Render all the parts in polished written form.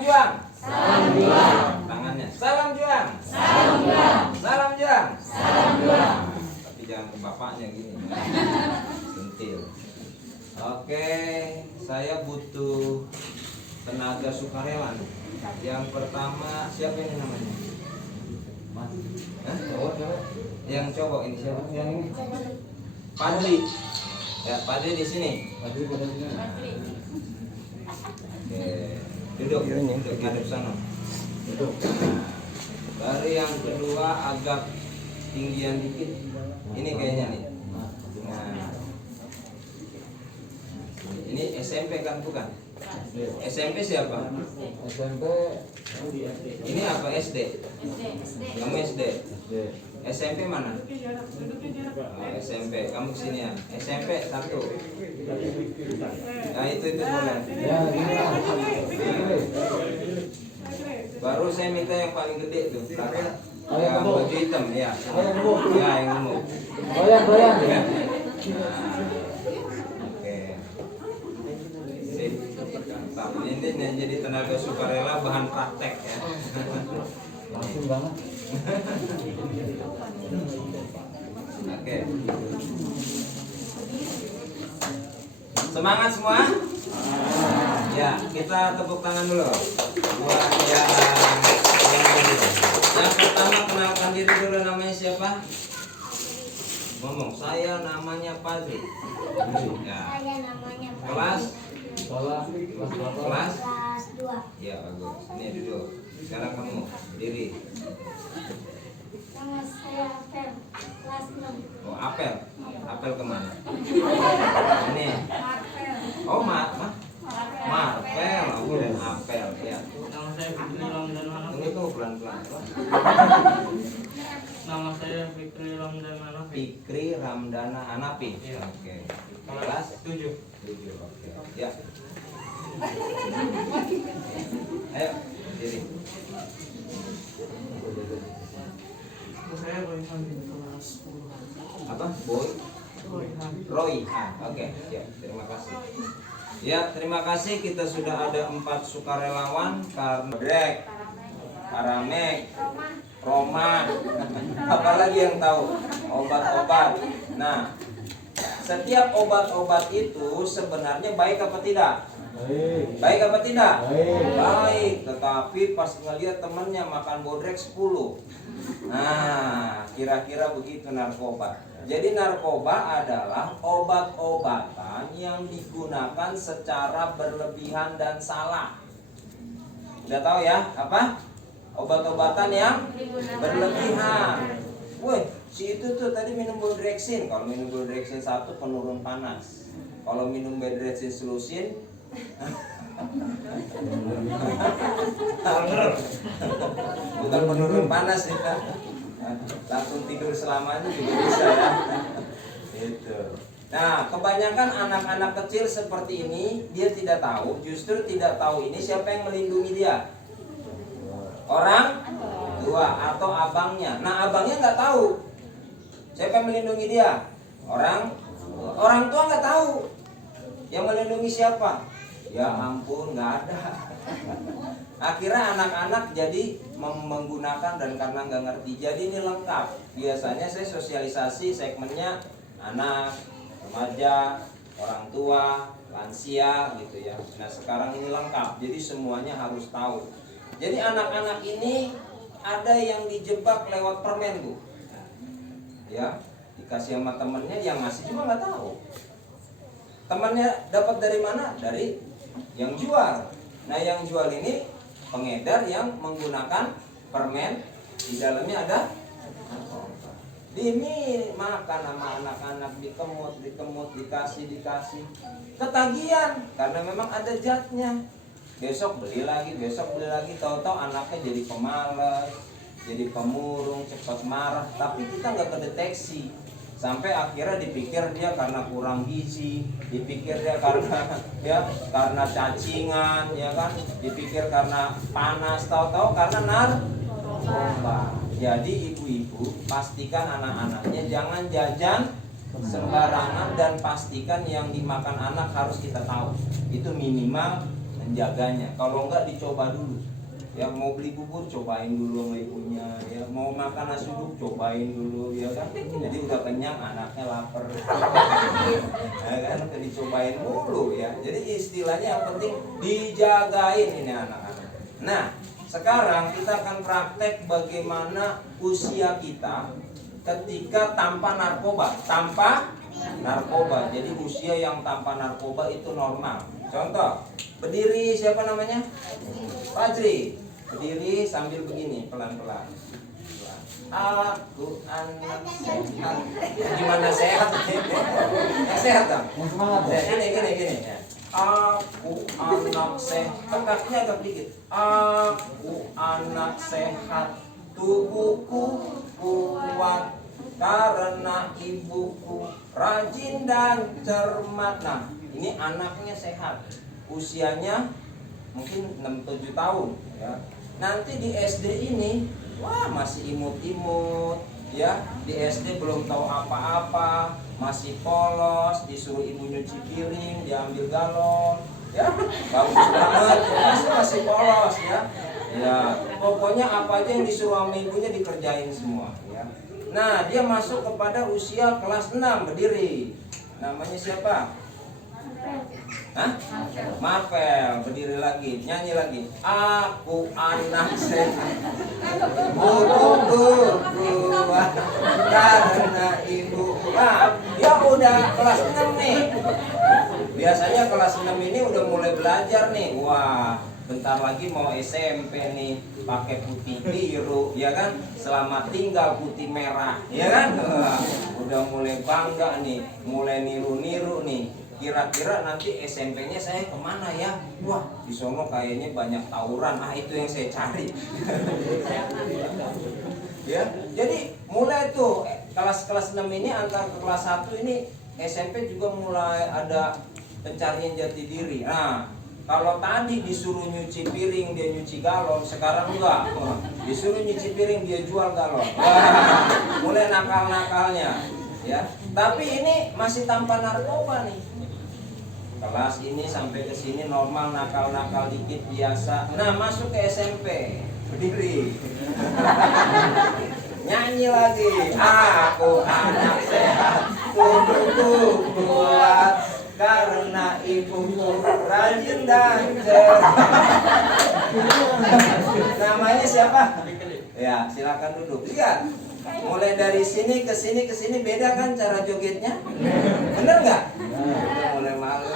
juang. Salam juang. Tangannya. Salam juang. Salam juang. Salam juang. Salam juang. Tapi jangan ke bapaknya gini. Sentil. Oke, saya butuh tenaga sukarelawan. Yang pertama siapa ini namanya? Hah? Yang cowok ini siapa? Yang ini. Padli. Ya, Padli di sini. Padli pada sini. Oke. Duduk, duduk ngadep sana. Duduk. Baru yang kedua agak tinggian dikit. Ini kayaknya nih. Nah. Ini SMP kan bukan? SMP siapa? SMP. Ini apa SD? Kamu SD. SMP mana? Oh, SMP. Kamu sini ya. SMP 1. Nah itu boleh. Ya, ini lah. Baru saya minta yang paling gede tuh. Oh, yang Yang gemuk. baju hitam ya. Oh, yang gemuk. Ya yang gemuk. Goyang. Ya. Nah, oke. Sip. Mantap. Ini jadi tenaga sukarela bahan praktek ya. Langsung banget. Oke. Semangat semua? Ya, kita tepuk tangan dulu buat yang pertama kenalkan diri dulu, namanya siapa? Ngomong, saya namanya Padli. Ya. Saya namanya Kelas? Kelas berapa? Kelas? Kelas 2. Ya, bagus. Ini duduk. Sekarang kamu berdiri. Nama saya Apel. Kelas 6. Oh, apel. Apel kemana? Ini. Apel. Oh, Marpel. Oh, apel. Ya. Nama saya Fikri Ramdan Hanafi. Tunggu pelan-pelan. Nama saya Fikri Ramdan Hanafi. Fikri Ramdana Hanafi. Iya. Oke. Kelas 7. 7. Oke. Ya. Ayo, diri. Saya Roy Handi kelas 10. Apa? Boy? Roy Handi. Roy. Oke. Ya, terima kasih. Ya, terima kasih. Kita sudah ada 4 sukarelawan karena Drek, Karamek, Roma. Apalagi yang tahu obat-obat. Nah, setiap obat-obat itu sebenarnya baik apa tidak? Baik. Baik apa tidak? Baik. Baik, tetapi pas ngeliat temennya makan bodrek 10. Nah, kira-kira begitu narkoba. Jadi narkoba adalah obat-obatan yang digunakan secara berlebihan dan salah. Udah tahu ya, apa? Obat-obatan yang berlebihan. Woi, si itu tuh tadi minum bodreksin. Kalau minum bodreksin 1 penurun panas. Kalau minum bodreksin selusin bukan penurun panas ya, langsung tidur selamanya juga bisa ya. Gitu. Nah, kebanyakan anak-anak kecil seperti ini dia tidak tahu, justru tidak tahu ini siapa yang melindungi dia. Orang tua atau abangnya. Nah, abangnya nggak tahu siapa yang melindungi dia. Orang tua nggak tahu yang melindungi siapa. Ya ampun, nggak ada. Akhirnya anak-anak jadi menggunakan dan karena nggak ngerti. Jadi ini lengkap. Biasanya saya sosialisasi segmennya anak, remaja, orang tua, lansia gitu ya. Nah sekarang ini lengkap. Jadi semuanya harus tahu. Jadi anak-anak ini ada yang dijebak lewat permen Bu. Ya, dikasih sama temennya, yang ngasih juga nggak tahu. Temannya dapat dari mana? Dari yang jual. Nah yang jual ini pengedar yang menggunakan permen, di dalamnya ada ini makan sama anak-anak, dikemut, dikasih ketagihan karena memang ada zatnya. Besok beli lagi, tahu-tahu anaknya jadi pemalas, jadi pemurung, cepat marah, tapi kita nggak kedeteksi. Sampai akhirnya dipikir dia karena kurang gizi, dipikir dia karena cacingan, ya kan, dipikir karena panas, tahu-tahu karena narkoba. Jadi ibu-ibu pastikan anak-anaknya jangan jajan sembarangan dan pastikan yang dimakan anak harus kita tahu. Itu minimal menjaganya. Kalau enggak dicoba dulu. Ya mau beli bubur cobain dulu sama ibunya, ya mau makan nasi uduk cobain dulu, ya kan. Jadi udah kenyang anaknya lapar. Ya kan dicobain dulu ya. Jadi istilahnya yang penting dijagain ini anak-anak. Nah, sekarang kita akan praktek bagaimana usia kita ketika tanpa narkoba. Tanpa narkoba. Jadi usia yang tanpa narkoba itu normal. Contoh, berdiri siapa namanya? Fajri. Berdiri sambil begini, pelan-pelan. Aku anak sehat. Gimana sehat? Ya, sehat dong. Mau semangat ya? Gini. Ya. Aku anak sehat. Kakinya agak dikit. Aku anak sehat. Tubuhku kuat karena ibuku rajin dan cermat. Nah, ini anaknya sehat. Usianya mungkin 6-7 tahun ya. Nanti di SD ini wah masih imut-imut ya. Di SD belum tahu apa-apa, masih polos, disuruh ibu nyuci piring, diambil galon ya. Bagus banget, masih polos ya. Ya, pokoknya apa aja yang disuruh sama ibunya dikerjain semua ya. Nah, dia masuk kepada usia kelas 6 berdiri. Namanya siapa? Hah? Marvel, berdiri lagi, nyanyi lagi. Aku anak sehat. Buku kuat karena ibu. Nah, dia udah kelas 6 nih. Biasanya kelas 6 ini udah mulai belajar nih. Wah, bentar lagi mau SMP nih, pakai putih biru, ya kan? Selamat tinggal putih merah, ya kan? Udah mulai bangga nih, mulai niru-niru nih. Kira-kira nanti SMP-nya saya kemana ya? Wah, di sono kayaknya banyak tawuran. Ah, itu yang saya cari. Ya, jadi mulai tuh kelas 6 ini antar ke kelas 1 ini SMP juga mulai ada pencarian jati diri. Nah, kalau tadi disuruh nyuci piring dia nyuci galon, sekarang enggak. Disuruh nyuci piring dia jual galon. Wah, mulai nakal-nakalnya, ya. Tapi ini masih tanpa narkoba nih. Kelas ini sampai ke sini normal, nakal-nakal dikit biasa. Nah, masuk ke SMP, berdiri. Nyanyi lagi. Aku anak sehat, tubuhku kuat karena ibuku rajin dan cermat. Namanya siapa? Ya, silakan duduk. Lihat. Mulai dari sini ke sini ke sini beda kan cara jogetnya? Bener nggak? Mulai malu.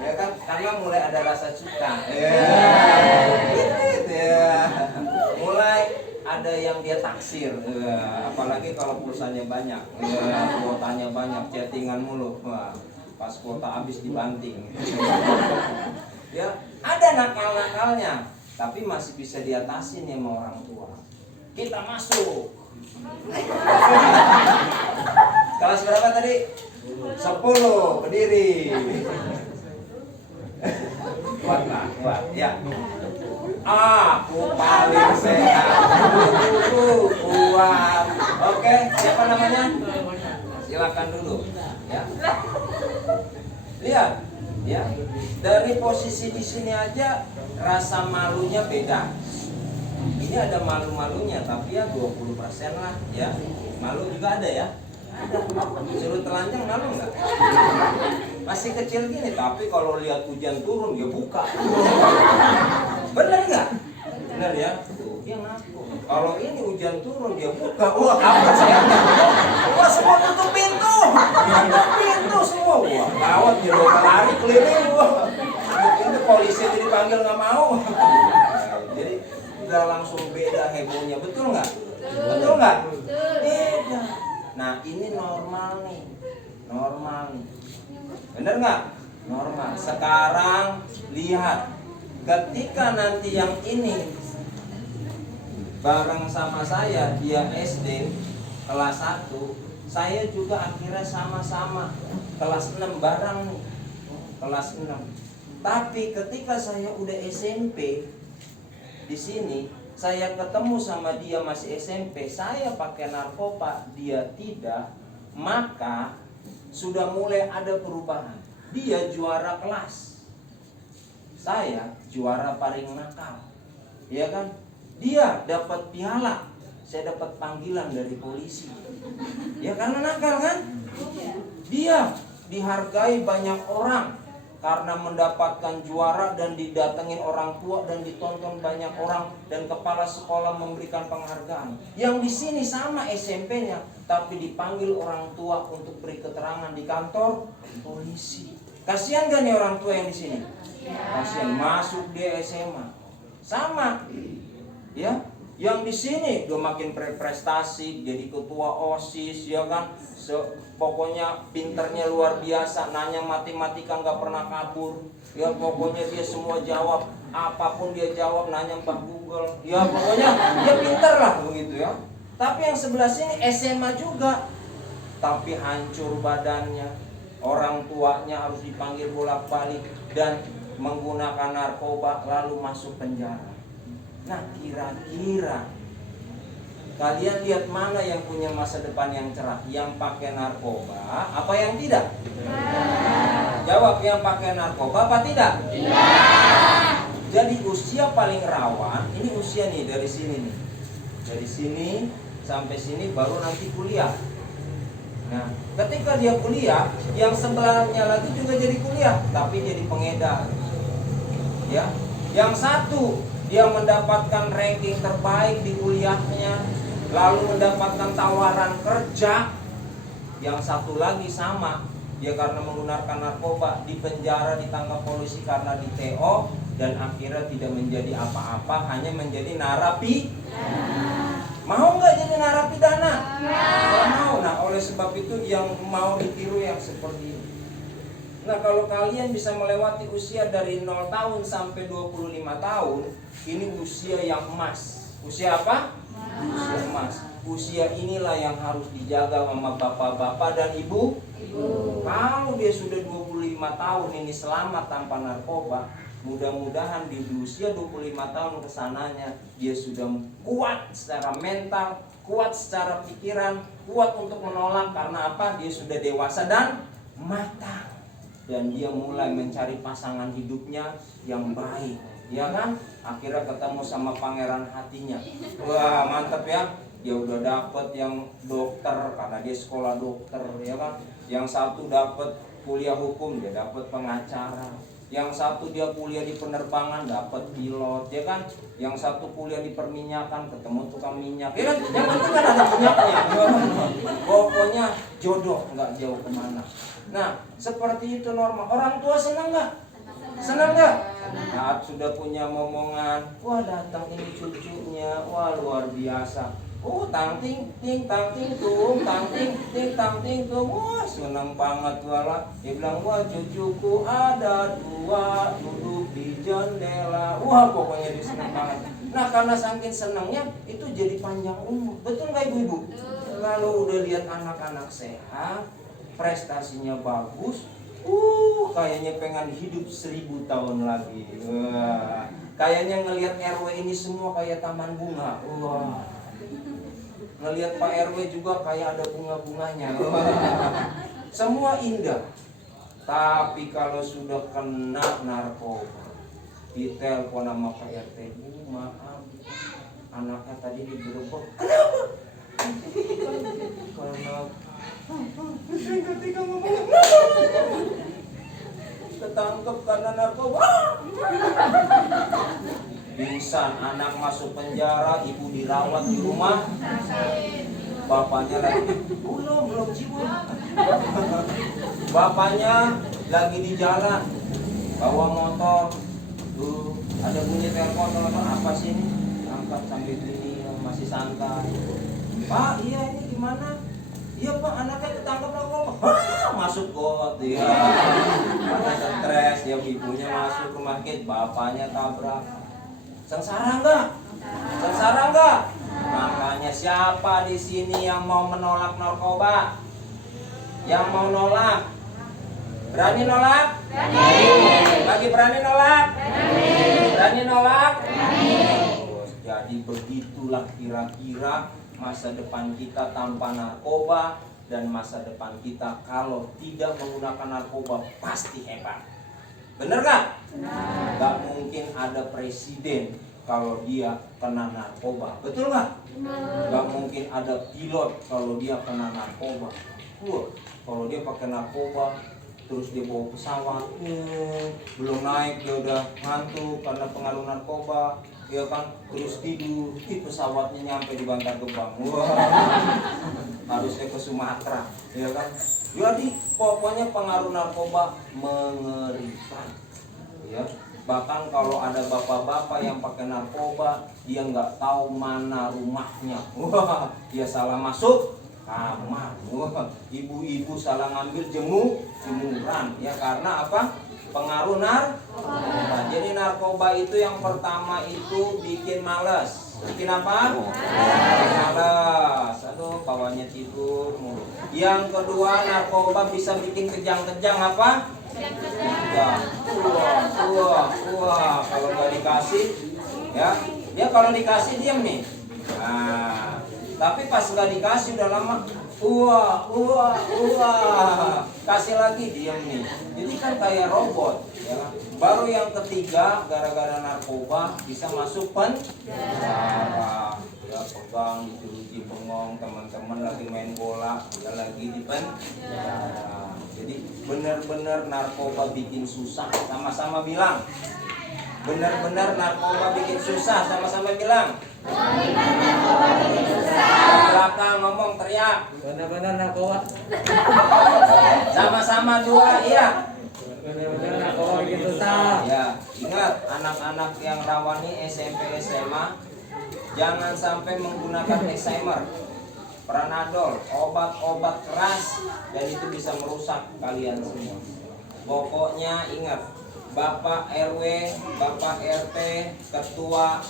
Ya kan? Karena mulai ada rasa suka. Ya. Mulai ada yang dia taksir. Apalagi kalau pulsanya banyak, kuotanya banyak, chattingan mulu. Wah, pas kuota habis dibanting. Ya, ada nakal-nakalnya, tapi masih bisa diatasi nih sama orang tua. Kita masuk. Kelas berapa tadi? 10, berdiri. Kuat lah, kuat. Ya. Aku paling sehat, tubuhku kuat. Oke, siapa namanya? Silakan dulu. Ya. Lihat, ya. Dari posisi di sini aja rasa malunya beda. Ini ada malu-malunya, tapi ya 20% lah, ya. Malu juga ada ya. Suruh telanjang malu nggak? Masih kecil gini, tapi kalau lihat hujan turun dia buka. Bener nggak? Bener ya. Tuh, dia ngaku. Kalau ini hujan turun dia buka. Wah, apa saya? Wah, semua tutup pintu. Tutup pintu semua. Wah, gawat dia udah lari keliling. Wah, itu polisi dipanggil nggak mau. Jadi udah langsung beda hebohnya, betul nggak? Betul nggak? Beda. Nah, ini normal nih, bener nggak? Normal. Sekarang lihat, ketika nanti yang ini bareng sama saya, dia SD kelas 1, saya juga akhirnya sama-sama kelas 6 bareng nih, kelas 6. Tapi ketika saya udah SMP di sini, saya ketemu sama dia masih SMP, saya pakai narkoba, dia tidak, maka sudah mulai ada perubahan. Dia juara kelas. saya juara paling nakal, ya kan? Dia dapat piala, saya dapat panggilan dari polisi. Ya karena nakal kan? Dia dihargai banyak orang karena mendapatkan juara dan didatengin orang tua dan ditonton banyak orang dan kepala sekolah memberikan penghargaan. Yang di sini sama SMP-nya, tapi dipanggil orang tua untuk beri keterangan di kantor polisi. Kasihan gak nih orang tua yang di sini? Kasihan, masuk dia SMA. Sama. Ya, yang di sini udah makin berprestasi, jadi ketua OSIS, ya kan? Pokoknya pinternya luar biasa, nanya matematika nggak pernah kabur. Ya pokoknya dia semua jawab, apapun dia jawab, nanya Mbak Google. Ya pokoknya dia pinter lah begitu ya. Tapi yang sebelah sini SMA juga, tapi hancur badannya. Orang tuanya harus dipanggil bolak-balik dan menggunakan narkoba lalu masuk penjara. Nah kira-kira kalian lihat mana yang punya masa depan yang cerah? Yang pakai narkoba apa yang tidak? Jawab, yang pakai narkoba apa tidak? Jadi usia paling rawan, ini usia nih dari sini nih. Dari sini sampai sini baru nanti kuliah. Nah, ketika dia kuliah, yang sebelahnya lagi juga jadi kuliah, tapi jadi pengedar. Ya, yang satu dia mendapatkan ranking terbaik di kuliahnya, lalu mendapatkan tawaran kerja. Yang satu lagi sama, dia karena menggunakan narkoba di penjara, ditangkap polisi karena di TO dan akhirnya tidak menjadi apa-apa, hanya menjadi narapidana. Mau nggak jadi narapidana? Nggak mau. Nah, oleh sebab itu yang mau ditiru yang seperti ini. Nah, kalau kalian bisa melewati usia dari 0 tahun sampai 25 tahun, ini usia yang emas. Usia apa? Usia emas. Usia inilah yang harus dijaga sama bapak-bapak dan ibu. Kalau dia sudah 25 tahun ini selamat tanpa narkoba, mudah-mudahan di usia 25 tahun kesananya dia sudah kuat secara mental, kuat secara pikiran, kuat untuk menolak. Karena apa? Dia sudah dewasa dan matang. Dan dia mulai mencari pasangan hidupnya yang baik, ya kan? Akhirnya ketemu sama pangeran hatinya. Wah, mantap ya. Dia udah dapet yang dokter karena dia sekolah dokter, ya kan? Yang satu dapet kuliah hukum, dia dapet pengacara. Yang satu dia kuliah di penerbangan, dapat pilot, ya kan? Yang satu kuliah di perminyakan, ketemu tukang minyak, ya kan? Yang penting kan ada minyaknya. Pokoknya jodoh nggak jauh kemana. Nah, seperti itu normal. Orang tua senang nggak? Senang nggak? Saat sudah punya momongan, wah datang ini cucunya, wah luar biasa. Oh, tang ting ting tang ting tung, tang ting ting tang ting tung. Wah, senang banget wala. Dia bilang, wah cucuku ada 2 duduk di jendela. Wah, pokoknya dia senang banget. Nah, karena saking senangnya itu jadi panjang umur. Betul nggak ibu-ibu? Lalu udah lihat anak-anak sehat, prestasinya bagus. Kayaknya pengen hidup 1000 tahun lagi. Wah, kayaknya ngelihat RW ini semua kayak taman bunga. Wah. Ngelihat Pak RW juga kayak ada bunga-bunganya. Semua indah. Tapi kalau sudah kena narkoba, ditelepon sama Pak RT, Bu maaf, anaknya tadi digerebek. Kenapa? Karena ketika ngomong ketangkep karena narkoba. Pingsan, anak masuk penjara, ibu dirawat di rumah, bapaknya lagi belum jiwa. Bapaknya lagi di jalan bawa motor, tuh ada bunyi telepon, apa sih ini? Angkat sambil ini masih santai. Pak, iya ini gimana? Iya Pak, anaknya ketangkep narkoba. Masuk got dia. Karena stres, ya ibunya masuk rumah sakit, bapaknya tabrak. Sengsara enggak? Sengsara enggak? Makanya siapa di sini yang mau menolak narkoba? Yang mau nolak? Berani nolak? Berani. Lagi berani nolak? Berani. Berani nolak? Berani. Jadi begitulah kira-kira masa depan kita tanpa narkoba dan masa depan kita kalau tidak menggunakan narkoba pasti hebat. Bener nggak? Nggak mungkin ada presiden kalau dia kena narkoba, betul nggak? Nggak mungkin ada pilot kalau dia kena narkoba. Kalau dia pakai narkoba, terus dia bawa pesawat, belum naik dia udah ngantuk karena pengaruh narkoba, ya kan, terus tidur, pesawatnya nyampe di Bantar Gebang, harusnya ke Sumatera, ya kan. Jadi pokoknya pengaruh narkoba mengerikan, ya. Bahkan kalau ada bapak-bapak yang pakai narkoba, dia nggak tahu mana rumahnya, dia salah masuk kamar, ibu-ibu salah ngambil jemuran, ya karena apa? Pengaruh narkoba. Jadi narkoba itu yang pertama itu bikin malas. Bikin apa? Bikin malas. Aduh, kawannya tidur mulu. Yang kedua, narkoba bisa bikin kejang-kejang apa? Kejang. Wah. Kalau nggak dikasih, ya kalau dikasih diam nih. Nah, tapi pas nggak dikasih udah lama, kasih lagi diam nih. Jadi kan kayak robot, ya. Baru yang ketiga, gara-gara narkoba bisa masuk penjara. Ya pegang, dicuci bengong, teman-teman lagi main bola, dia lagi di penjara. Jadi benar-benar narkoba bikin susah. Sama-sama bilang. Benar-benar narkoba bikin susah. Sama-sama bilang. Belakang ngomong teriak. Benar-benar narkoba. Sama-sama dua, iya. Benar-benar narkoba bikin susah. Ya, ingat anak-anak yang rawani SMP SMA, jangan sampai menggunakan Alzheimer, Panadol, obat-obat keras, dan itu bisa merusak kalian semua. Pokoknya ingat, Bapak RW, Bapak RT, ketua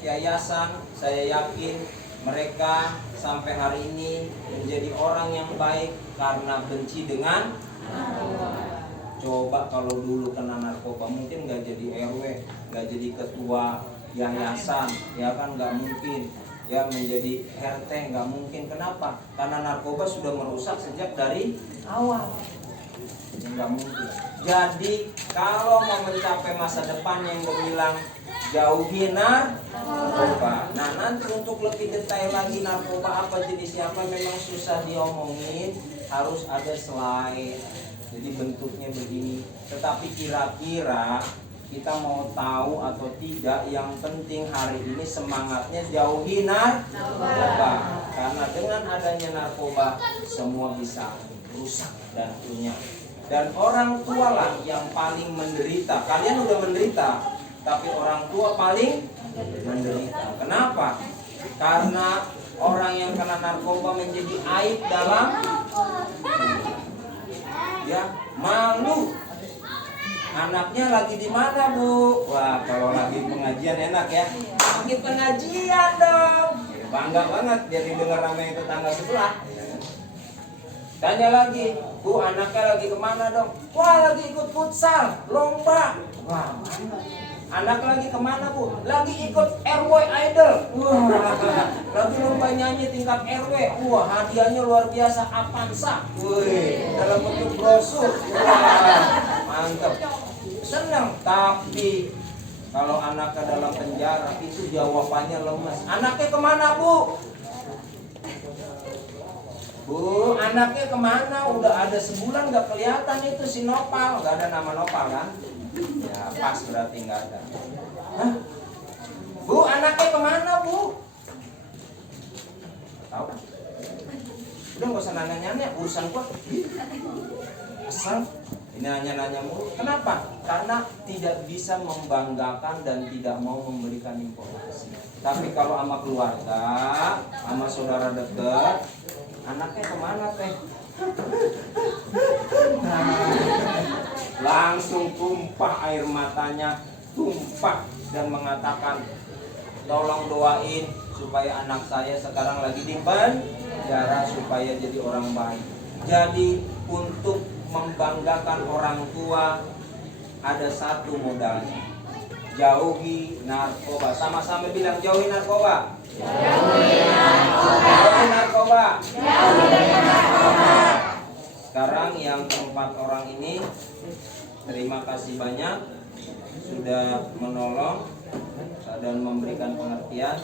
yayasan, saya yakin mereka sampai hari ini menjadi orang yang baik karena benci dengan narkoba. Coba kalau dulu kena narkoba, mungkin nggak jadi RW, nggak jadi ketua yayasan, ya kan, nggak mungkin. Ya menjadi RT nggak mungkin. Kenapa? Karena narkoba sudah merusak sejak dari awal. Nggak mungkin. Jadi kalau mau mencapai masa depan yang gemilang, jauhi narkoba. Nah, nanti untuk lebih detail lagi narkoba apa jenisnya apa memang susah diomongin, harus ada slide. Jadi bentuknya begini. Tetapi kira-kira kita mau tahu atau tidak, yang penting hari ini semangatnya jauhi narkoba. Karena dengan adanya narkoba semua bisa rusak dan punya. Dan orang tua lah yang paling menderita. Kalian udah menderita, tapi orang tua paling menderita. Kenapa? Karena orang yang kena narkoba menjadi aib dalam, ya, malu. Anaknya lagi di mana, Bu? Wah, kalau lagi pengajian enak ya. Lagi pengajian dong. Bangga banget dia didengar ramai tetangga sebelah. Tanya lagi, Bu, anaknya lagi kemana dong? Wah, lagi ikut futsal, lomba. Wah, anak lagi kemana, Bu? Lagi ikut RW Idol. Wah, lagi lomba nyanyi tingkat RW. Wah, hadiahnya luar biasa, Avanza. Wih, dalam bentuk brosur. Wah, mantap. Senang. Tapi kalau anaknya dalam penjara, itu jawabannya lemes. Anaknya kemana, Bu? Bu, anaknya kemana? Udah ada sebulan gak kelihatan itu si Nopal. Gak ada nama Nopal kan? Ya pas berarti gak ada. Hah? Bu, anaknya kemana, Bu? Tahu? Udah gak usah nanya-nanya, urusan gua. Asal ini nanya-nanya mulu. Kenapa? Karena tidak bisa membanggakan dan tidak mau memberikan informasi. Tapi kalau sama keluarga, sama saudara dekat, anaknya kemana, Teh? Langsung tumpah air matanya, tumpah, dan mengatakan, tolong doain supaya anak saya sekarang lagi di penjara supaya jadi orang baik. Jadi untuk membanggakan orang tua ada satu modalnya, jauhi narkoba. Sama-sama bilang jauhi narkoba. Jauhi narkoba. Sekarang yang keempat orang ini Terima kasih banyak sudah menolong dan memberikan pengertian.